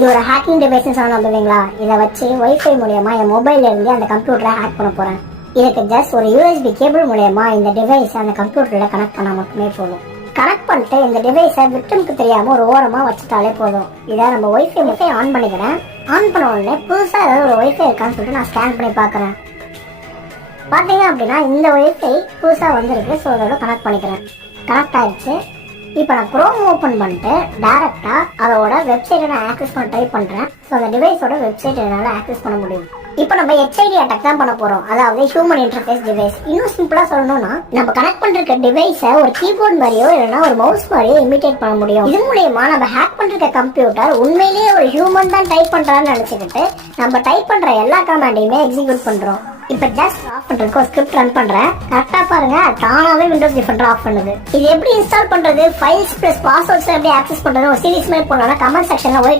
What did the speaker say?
இது ஒரு ஹேக்கிங் டிவைஸ்னு சொன்னா நம்புவீங்களா? இதை வச்சு வைஃபை மூலியமா என் மொபைல்ல இருந்து அந்த கம்ப்யூட்டரை ஹேக் பண்ண போறேன். இதுக்கு ஜஸ்ட் ஒரு யூஎஸ்பி கேபிள் மூலியமா இந்த டிவைஸ் அந்த கம்ப்யூட்டர்ல கனெக்ட் பண்ணா மட்டுமே போதும். கனெக்ட் பண்ணிட்டு இந்த டிவைஸை விக்டிம்க்கு தெரியாம ஒரு ஓரமா வச்சுட்டாலே போதும். இதை நம்ம வைஃபை ஆன் பண்ணிக்கிறேன். ஆன் பண்ண உடனே புதுசா ஏதாவது ஒரு வைஃபை இருக்கான்னு சொல்லிட்டு நான் ஸ்கேன் பண்ணி பாக்குறேன். பாத்தீங்க அப்படின்னா இந்த வைஃபை புதுசா வந்திருக்கு. ஸோ அதோட கனெக்ட் பண்ணிக்கிறேன். கனெக்ட் ஆயிடுச்சு. இப்போ நான் குரோம் ஓப்பன் பண்ணிட்டு டைரக்டா அதோட வெப்சைட்டை நான் ஆக்சஸ் பண்ண ட்ரை பண்றேன். ஸோ அந்த டிவைஸோட வெப்சைட் என்னால ஆக்சஸ் பண்ண முடியும். இப்போ நம்ம HID அட்டாக் தான் பண்ண போறோம், அதாவது ஹியூமன் இன்டர்ஃபேஸ் டிவைஸ். இன்னும் சிம்பிளா சொல்லணும்னா நம்ம கனெக்ட் பண்ற டிவைஸை ஒரு கீபோர்ட் மாதிரியோ இல்லைன்னா ஒரு மவுஸ் மாதிரியோ இமிடேட் பண்ண முடியும். இது மூலமா நம்ம ஹேக் பண்ற கம்ப்யூட்டர் உண்மையிலேயே ஒரு ஹியூமன் தான் டைப் பண்றான்னு நினைச்சுக்கிட்டு நம்ம டைப் பண்ற எல்லா கமாண்டையுமே எக்ஸிக்யூட் பண்றோம். இப்ப ஜஸ்ட் ஆஃப் பண்றதுக்கு ஒரு ஸ்கிரிப்ட் ரன் பண்றேன். கரெக்டா பாருங்க, தானாவே விண்டோஸ் டிஃபெண்டர் ஆஃப் பண்ணுது. இது எப்படி இன்ஸ்டால் பண்றது, ஃபைல்ஸ் பிளஸ் பாஸ்வேர்ட்ஸ் எப்படி ஆக்சஸ் பண்றது ஒரு சீரிஸ் மாதிரி போடலாம். கமெண்ட் செக்ஷன்ல ஒயிட்